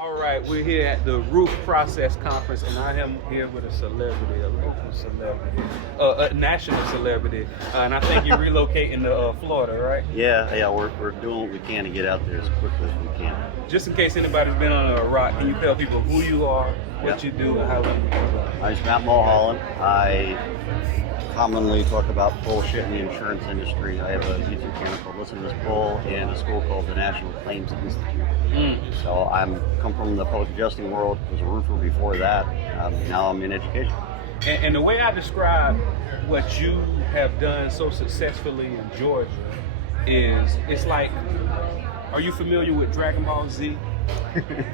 All right, we're here at the Roof Process Conference, and I am here with a celebrity, a local celebrity, a national celebrity, and I think you're relocating to Florida, right? Yeah, we're doing what we can to get out there as quickly as we can. Just in case anybody's been on a rock, can you tell people who you are, what you do, and how long you do it? I'm Matt Mulholland. I commonly talk about bullshit in the insurance industry. I have a YouTube channel called Listen to This Bull and a school called the National Claims Institute. So I'm come from the public adjusting world, was a roofer before that. Now I'm in education. And the way I describe what you have done so successfully in Georgia is, it's like, are you familiar with Dragon Ball Z?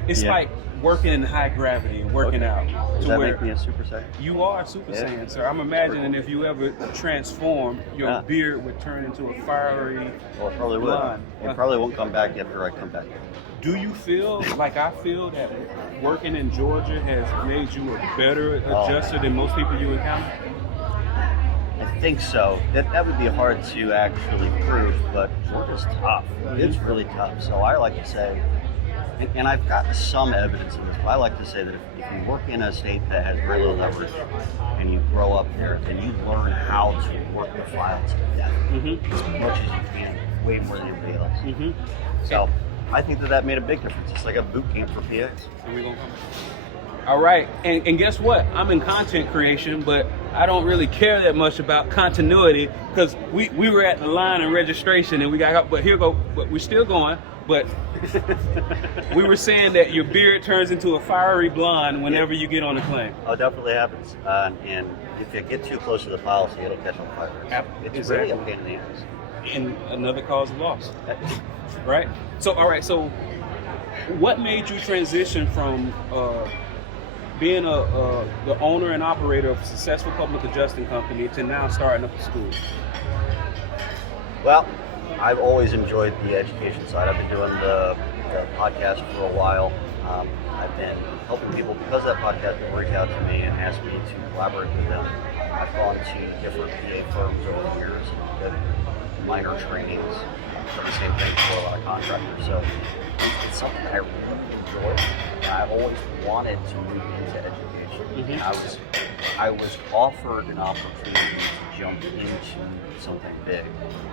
It's like working in high gravity and working out. Does that make me a Super Saiyan? You are a Super Saiyan, sir. I'm imagining if you ever transform, your beard would turn into a fiery Well, it probably blonde. would. It probably won't come back after I come back. Do you feel like I feel that working in Georgia has made you a better adjuster than most people you encounter? I think so. That would be hard to actually prove, but Georgia's tough. It's really tough. So I like to say, and I've got some evidence of this, but I like to say that if you work in a state that has very little leverage and you grow up there, then you learn how to work the file to death as much as you can, way more than anybody else. So I think that made a big difference. It's like a boot camp for PAs. All right, and guess what? I'm in content creation, but I don't really care that much about continuity because we were at the line of registration and we got up, but we're still going. But we were saying that your beard turns into a fiery blonde whenever you get on a claim. Oh, it definitely happens. And if you get too close to the policy, it'll catch on fire. It's really a pain in the ass. And another cause of loss, right? So, all right. So, what made you transition from being the owner and operator of a successful public adjusting company to now starting up a school? Well, I've always enjoyed the education side. I've been doing the podcast for a while. I've been helping people because of that podcast. People reach out to me and ask me to collaborate with them. I've gone to different PA firms over the years and did minor trainings. Done the same thing for a lot of contractors. So it's something that I really enjoy. And I've always wanted to move into education. And I was offered an opportunity to jump into something big.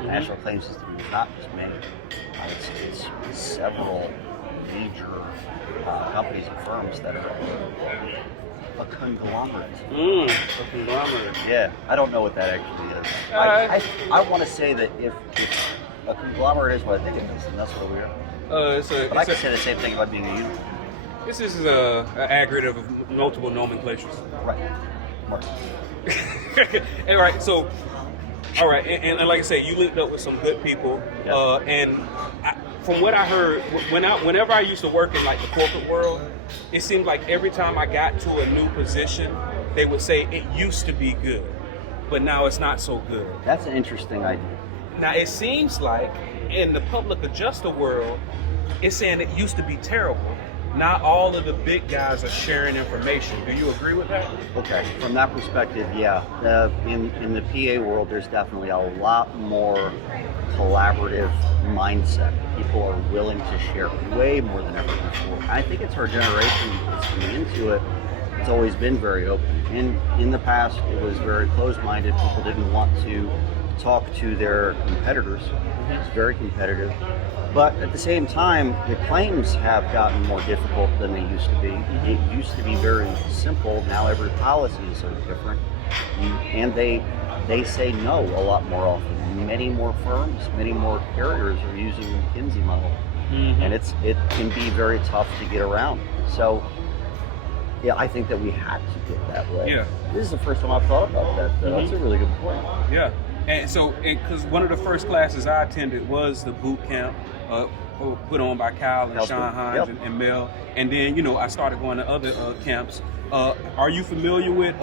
The National Claims System is not just me. It's several major companies and firms that are a conglomerate. A conglomerate. Yeah, I don't know what that actually is. I want to say that if a conglomerate is what I think it is, and that's what we are. But I can say the same thing about being a union. This is an aggregate of multiple nomenclatures. Right. All right, so, all right, and like I said, you linked up with some good people, and from what I heard, whenever I used to work in like the corporate world, it seemed like every time I got to a new position, they would say it used to be good, but now it's not so good. That's an interesting idea. Now it seems like in the public adjuster world, it's saying it used to be terrible. Not all of the big guys are sharing information. Do you agree with that? Okay, from that perspective, yeah. In the PA world, there's definitely a lot more collaborative mindset. People are willing to share way more than ever before. I think it's our generation that's coming into it. It's always been very open. In the past, it was very closed-minded. People didn't want to talk to their competitors. It's very competitive. But at the same time, the claims have gotten more difficult than they used to be. It used to be very simple. Now every policy is so different. And they say no a lot more often. Many more firms, many more carriers are using the McKinsey model. And it can be very tough to get around. So, yeah, I think that we had to get that way. Yeah. This is the first time I've thought about that, though. That's a really good point. Yeah. And so, because one of the first classes I attended was the boot camp put on by Kyle and Sean Hines and Mel. And then, I started going to other camps. Are you familiar with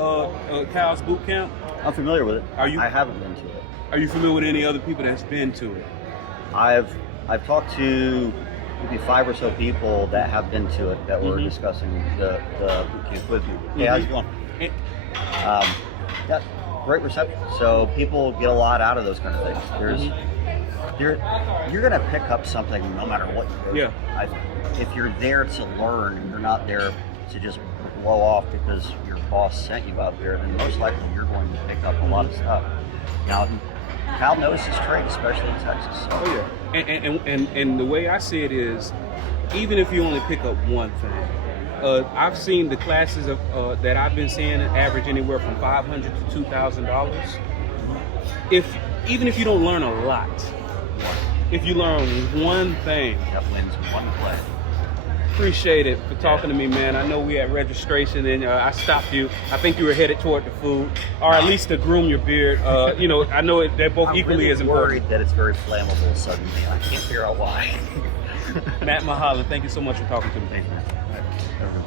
Kyle's boot camp? I'm familiar with it. I haven't been to it. Are you familiar with any other people that's been to it? I've talked to maybe 5 or so people that have been to it that were discussing the boot camp with me. Hey, how's it going? Yeah, great reception. So people get a lot out of those kind of things. you're going to pick up something no matter what you do. Yeah. If you're there to learn and you're not there to just blow off because your boss sent you out there, then most likely you're going to pick up a lot of stuff. Now, Cal knows his trade, especially in Texas. So. Oh yeah, and the way I see it is, even if you only pick up one thing, I've seen the classes that I've been seeing average anywhere from $500 to $2,000. Even if you don't learn a lot, if you learn one thing, that wins one play. Appreciate it for talking to me, man. I know we at registration and I stopped you. I think you were headed toward the food, or at least to groom your beard. I know they're both equally really as important. I'm worried that it's very flammable suddenly. I can't figure out why. Matt Mulholland, thank you so much for talking to me. Thanks, man. All right.